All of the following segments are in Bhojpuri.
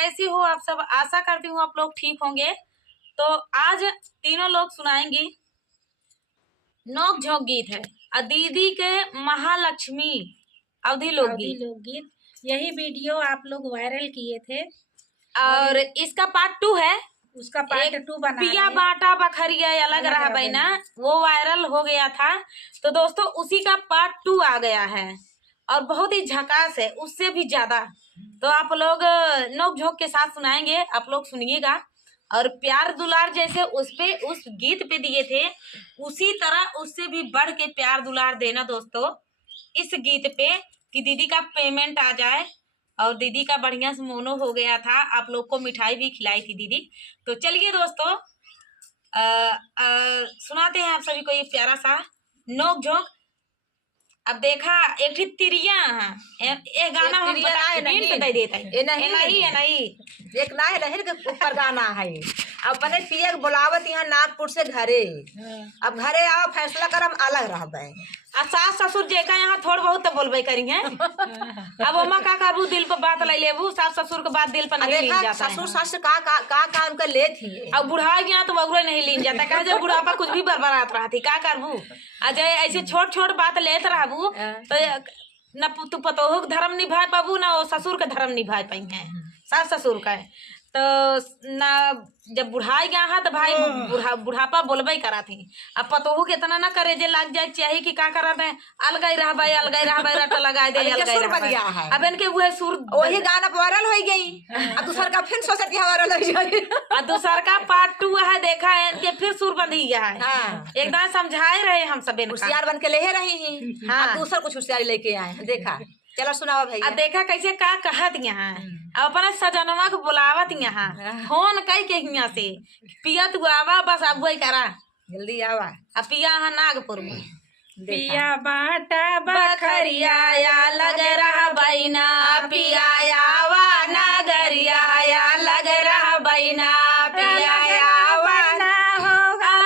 कैसी हो आप सब? आशा करती हूँ आप लोग ठीक होंगे। तो आज तीनों लोग सुनाएंगी नोक झोंक गीत है दीदी के महालक्ष्मी अवधि लोकगीत। यही वीडियो आप लोग वायरल किए थे और इसका पार्ट 2 है। उसका पार्ट 2 बना पिया बाटा बखरिया अलग रहा बहना, वो वायरल हो गया था। तो दोस्तों उसी का पार्ट 2 आ गया है और बहुत ही झकास है, उससे भी ज्यादा। तो आप लोग नोक झोंक के साथ सुनाएंगे, आप लोग सुनिएगा। और प्यार दुलार जैसे उस गीत पे दिए थे उसी तरह उससे भी बढ़ के प्यार दुलार देना दोस्तों इस गीत पे, कि दीदी का पेमेंट आ जाए। और दीदी का बढ़िया से मोनो हो गया था, आप लोग को मिठाई भी खिलाई थी दीदी। तो चलिए दोस्तों सुनाते हैं आप सभी को ये प्यारा सा नोक झोंक। अब देखा एक ही तिरिया ये गाना हम नहीं दे देता है, ये नहीं एक ना है के ऊपर गाना है। अपने पिया बुलावत यहाँ नागपुर से घरे, अब घरे आओ फैसला कर हम अलग रहबे। सास ससुर जेका यहाँ थोड़ बहुत तो बोलबे करी है। अब ओमा का काबू दिल पर बात ले लेबू, सास ससुर के बात दिल पर नहीं लीन जाता। ससुर सास का काम कर ले थी, अब बुढ़ा गया तो वगुरे नहीं लीन जाता। कहे जब बुढ़ापा कुछ भी बरबरात रहा थी का करबू। अजय ऐसे छोट छोट बात लेत रहबू तो न तू पतोहू के धर्म निभा पाबू ना वो ससुर के धर्म निभा पाई है सास ससुर का। तो ना जब बुढ़ाई गया है तो भाई बुढ़ापा बोलबे करा थी। अब पतोहू के इतना ना करे जे लग जाए चाहिए कि का करा दे अलगाई रहबे रट लगाए दे अब इनके वो सुर वही गाना वायरल हो गई। अब दूसर का फिर सोचत वायरल हो जाए और दूसर का पार्ट 2 है, देखा है इनके फिर सुर बंध गया है। एकदम समझाए रहे हम सब होशियार बन के ले रही हैं। हाँ दूसर कुछ होशियारी लेके आए हैं। देखा चलो सुनाओ भैया। अब देखा कैसे का कहत यहाँ अपने सजनवा को बुलावत यहाँ फोन कई के यहाँ से पिया तू आवा बस अब वही करा जल्दी आवा। अब पिया है नागपुर में पिया बाटा बखरिया लग रहा बैना, पिया आवा नागरिया लग रहा बैना, पिया आवा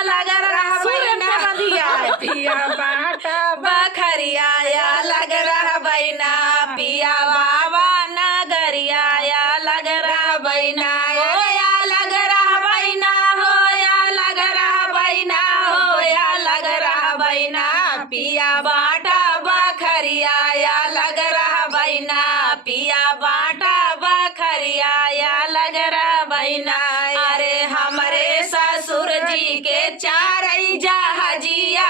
लग रहा बैना, पिया बाटा बखरिया लग रहा बैना, पिया बाबा नागरिया लग रहा बैना, हो या लग रहा बैना, हो या लग रहा बैना, हो या लग रहा बैना, पिया बाटा बखरिया लग रहा बैना, पिया बाटा बखरिया लग रहा बैना। अरे हमारे ससुर जी के चारई जहाजिया,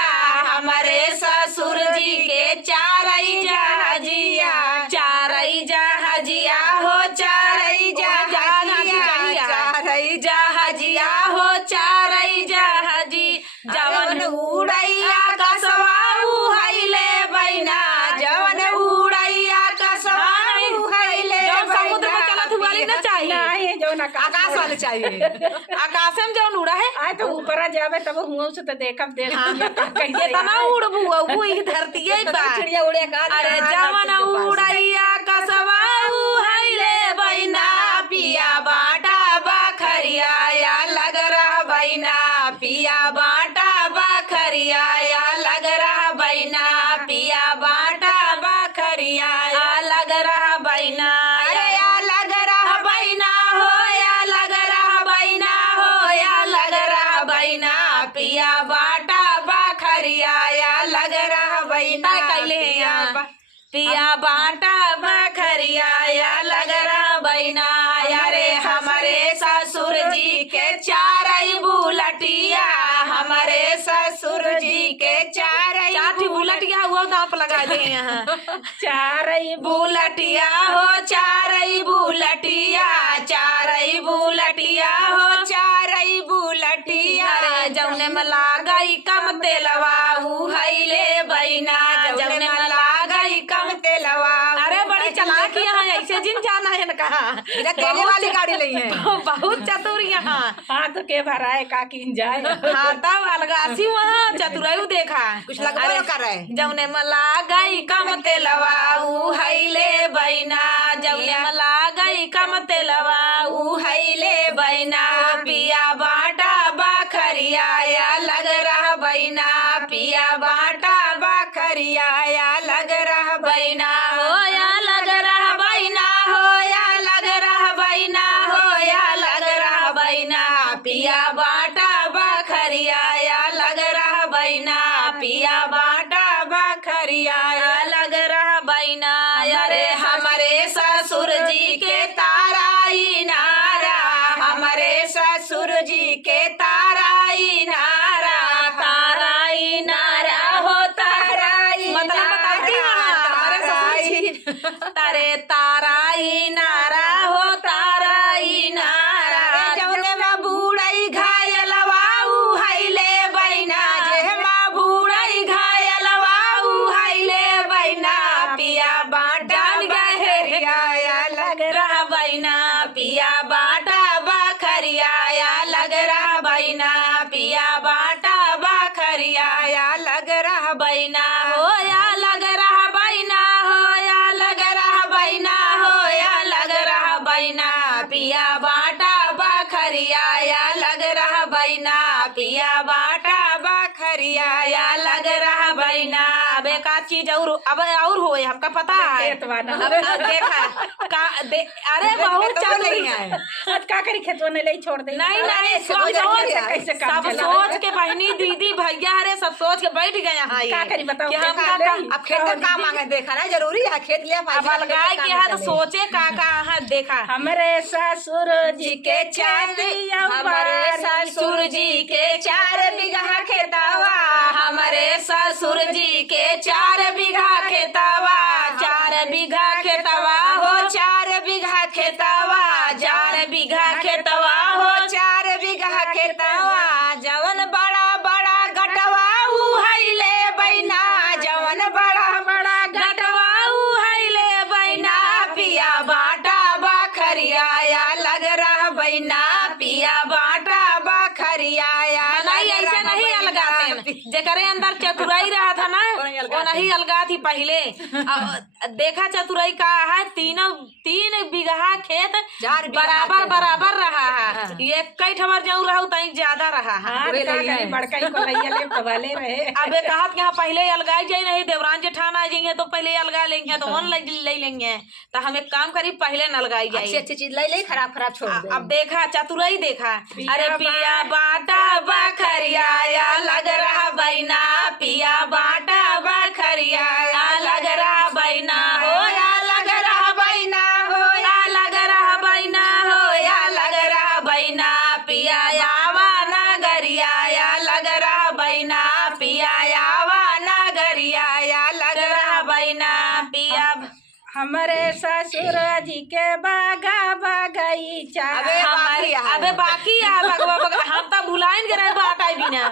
हमारे ससुर जी के चारई जहाजिया, चारई जहाजिया हो चारई जहाजिया, चारई जहाजिया हो चारई जहाजी, जवन उड़ैया कसवा उहैले बैना, जवन उड़ैया कसवा उहैले बैना। समुद्र में चलत हुआली ना चाहिए, जो आकाश वाले चाहिए। आकाश में जवन उड़ा है आए तो ऊपर जावे तब हुआ से तो देखब कैसे तना उड़बू वो ही धरती है चिड़िया उड़े का। अरे जवन उड़ैया कसवा उहैले बैना, पिया बाटा बखरिया लग रहा बैना, पिया बाटा बखरिया लग रहा बैना, पिया बाटा बखरिया लग रहा बैना। अरे या लग रहा बैना, हो या लग रहा बैना, हो या लग रहा बैना, पिया बाटा बखरिया लग रहा बैना। कैले हैं यहाँ पिया बाटा बखरिया लग रहा बैना। यारे हमारे ससुर जी के चारई बुलटिया, हमारे ससुर जी के चारई बुलटिया हुआ दांप लगा दे यहाँ चारई बुलटिया हो चारई बुलटिया, चारई बुलटिया हो चारई बुलटिया, जौने में लागई कम तेलवा उहैले बैना, जौने में लागई कम तेलवा। अरे बड़ी चालाक यहाँ ऐसे जिन जाना है ना कहा तेले वाली गाड़ी ली है बहुत चतुर यहाँ। हाँ तो के भराए का किन जाए। हाँ तब अलगासी वहाँ चतुराई देखा कुछ लगवा कर रहे जौने में लागई कम तेलवा उहैले बैना, जौने में लागई कम तेलवा उहैले बैना, पिया बाटा बखरिया लग रहा बैना, पिया बाटा बखरिया लग रहा बैना, हो या लग रहा बैना, हो या लग रहा बैना, पिया बाटा बखरिया या लग रहा बैना पिया बाटा बखरिया या लग रहा बैना अरे हमारे ससुर जी के ताराई नारा हमारे ससुर जी के ताराई नारा ताराई नारा हो ताराई मतलब बताती हमारे ससुर जी तारे ताराई नारा हो ताराई नारा जौने माँ बूढ़ई घायलवाऊ हैले बैना जे माँ बूढ़ई घायलवाऊ हैले बैना पिया बाटा बहरिया या लग रहा बैना पिया बाटा बखरिया या लग रहा बैना पिया बाटा बखरिया या लग रहा बैना हो या लग रहा बैना हो या लग रहा बैना हो या लग रहा बैना पिया बाटा बखरिया या लग रहा बैना पिया बाटा बखरिया या लग रहा बैना अब एक आध चीज और हो हमका पता है खेतवा न अब देखा अरे बहुत चल रही है आज का करी खेतवा ने ले छोड़ दे नहीं नहीं कैसे काम सब चला? सोच के बहनी दीदी भैया अरे सब सोच के बैठ गए यहाँ का करी बताओ कि हम देखा का- नहीं। अब खेत में काम मांगे देखा ना जरूरी है खेत लिया अब अलगाए के है तो सोचे का है देखा हमरे ससुर जी के चालिया हमारे ससुर जी के 4 बीघा खेतवा हमारे ससुर जी के 4 बीघा खेतवा 4 बीघा खेतवा हो 4 बीघा खेतवा 4 बीघा खेतवा हो 4 बीघा खेतवा जवन बड़ा बड़ा गटवा उ हैले बैना जवन बड़ा बड़ा गटवा उ हैले बैना पिया बाटा बखरिया या लग रहा बैना पिया बाटा बखरिया या नहीं ऐसे नहीं अलगाते जेकरे अंदर चतुराई रहा था ना वो नहीं अलगा थी पहले देखा चतुराई का है 3 बीघा खेत 4 बीघा बराबर खेत। बराबर रहा है ये कई ठवर जो रहू तई ज्यादा रहा है हाँ, का करी बड़का ही को लइया ले पवाले रहे अबे कहत कि यहाँ पहले अलगाई जाए नहीं देवरान जेठान आ जाइए तो पहले अलगा लेंगे तो वन ले लेंगे तो हम एक काम करी पहले न अलगाई अच्छी जाए अच्छी चीज ले ले खराब खराब छोड़ दे अब देखा चतुराई देखा पिया अरे पिया बाटा बखरिया या लग रहा बैना पिया बाटा बखरिया या लग रहा बैना हो या लग रहा बैना हो या लग रहा बैना हो या लग रहा बैना पिया यावा नगरिया या लग रहा बैना पिया यावा नगरिया या लग रहा बैना पिया हमरे ससुर जी के बागा बगीचा अबे बाकी है। अबे बाकी है भगवा हम तो भुलाइन गए बाटा भी ना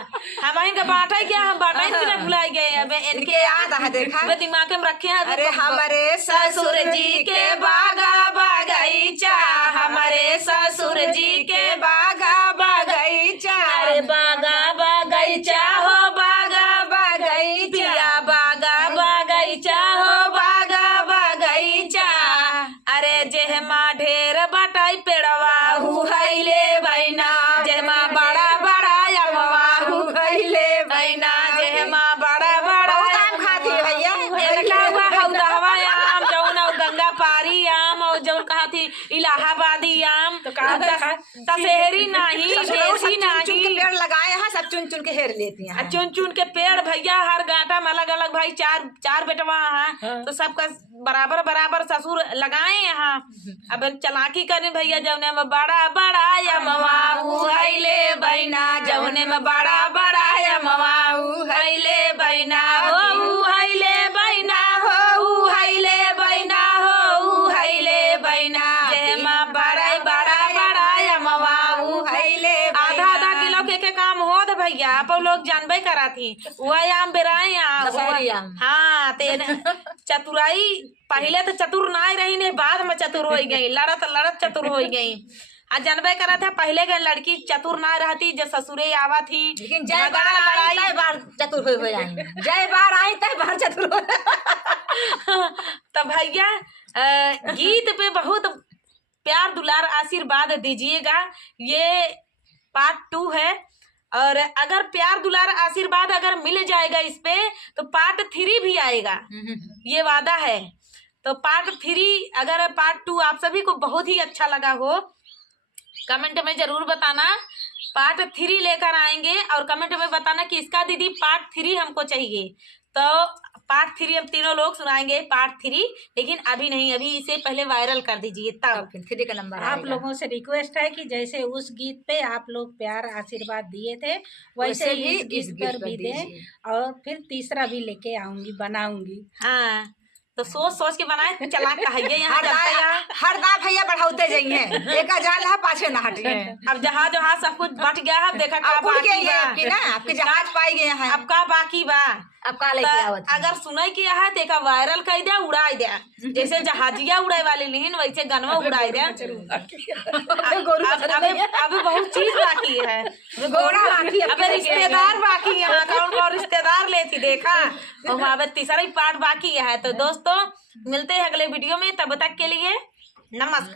हम इनके बाटा क्या हम बाटा भी भुलाई गए अबे इनके याद है देखा अबे दिमाग में रखे हैं अरे हमारे ससुर जी के बागा बगीचा हमारे ससुर जी के बागा बगीचा अरे बागा बगीचा हो बागा बगीचा बागा बगीचा हो बागा बगीचा अरे जेहमा ढेर बटाई पेड़वा हु हैले बैना जेहमा बड़ा बड़ा यमवा हु हैले बैना जेहमा बड़ा बड़ा बहुत आम खाती है भैया इनका हुआ हौदहवा आम जौन और गंगा पारी आम और जौन कहा थी इलाहाबादी आम तो कहा था तसेहरी नहीं देसी चुन के नहीं पेड़ लगाए हैं सब चुन चुन के हेर लेती हैं चुन चुन के पेड़ भैया हर गांटा में अलग अलग भाई चार बेटवा हैं हाँ। तो सबका बराबर बराबर ससुर लगाए यहाँ अब चलाकी करें भैया जौने में बड़ा बड़ा यमवा उ हैले बैना जौने में बड़ा बड़ा यमवा उ हैले बैना हो उ हैले बैना हो उ हैले बैना हो उ हैले बैना जेमा बड़ा बड़ा बड़ा यमवा उ हैले आधा किलो के काम हो दे भैया आप लोग जानबे करा थी वही आम बेराए दशहरी आम। हाँ तेरे चतुराई पहले तो चतुर ना रही नहीं बाद में चतुर हो गई लड़त लड़त चतुर हो गई आ जानबे करा था पहले के लड़की चतुर ना रहती जब ससुरे आवा थी लेकिन जय बार आई तय बार चतुर हो जाएंगे जय बार आई तय बार चतुर हो तो भैया गीत पे बहुत प्यार दुलार आशीर्वाद दीजिएगा ये पार्ट 2 है और अगर प्यार दुलार आशीर्वाद अगर मिल जाएगा इस पे तो पार्ट 3 भी आएगा ये वादा है तो पार्ट 3 अगर पार्ट 2 आप सभी को बहुत ही अच्छा लगा हो कमेंट में जरूर बताना। पार्ट 3 लेकर आएंगे और कमेंट में बताना कि इसका दीदी पार्ट 3 हमको चाहिए। तो पार्ट 3 हम तीनों लोग सुनाएंगे पार्ट 3, लेकिन अभी नहीं, अभी इसे पहले वायरल कर दीजिए तब। 3 का नंबर आप आएगा। लोगों से रिक्वेस्ट है कि जैसे उस गीत पे आप लोग प्यार आशीर्वाद दिए थे वैसे ही इस गीत पर भी दें, और फिर तीसरा भी लेके आऊंगी, बनाऊंगी। हाँ, तो सोच सोच के बनाए, चला कहिए यहाँ हर दा भैया बढ़ाते जाइए, एक जाल है पाछे ना हटिए। अब जहाज जहाज सब कुछ बट गया है, अब देखा का अब उड़ बाकी गई है बा। आपकी ना, आपके जहाज पाई गए हैं। अब का बाकी बा, अब का लेके आवत है? अगर सुनाई किया है देखा वायरल कर दिया, उड़ाई दिया, जैसे जहाजिया उड़ाई वाली लिहिन वैसे गनवा उड़ाई दिया। अभी बहुत चीज बाकी है, अबे रिश्तेदार बाकी है, कौन कौन रिश्तेदार लेती देखा, और अब तीसरा ही पार्ट बाकी है। तो दोस्तों मिलते हैं अगले वीडियो में, तब तक के लिए नमस्कार।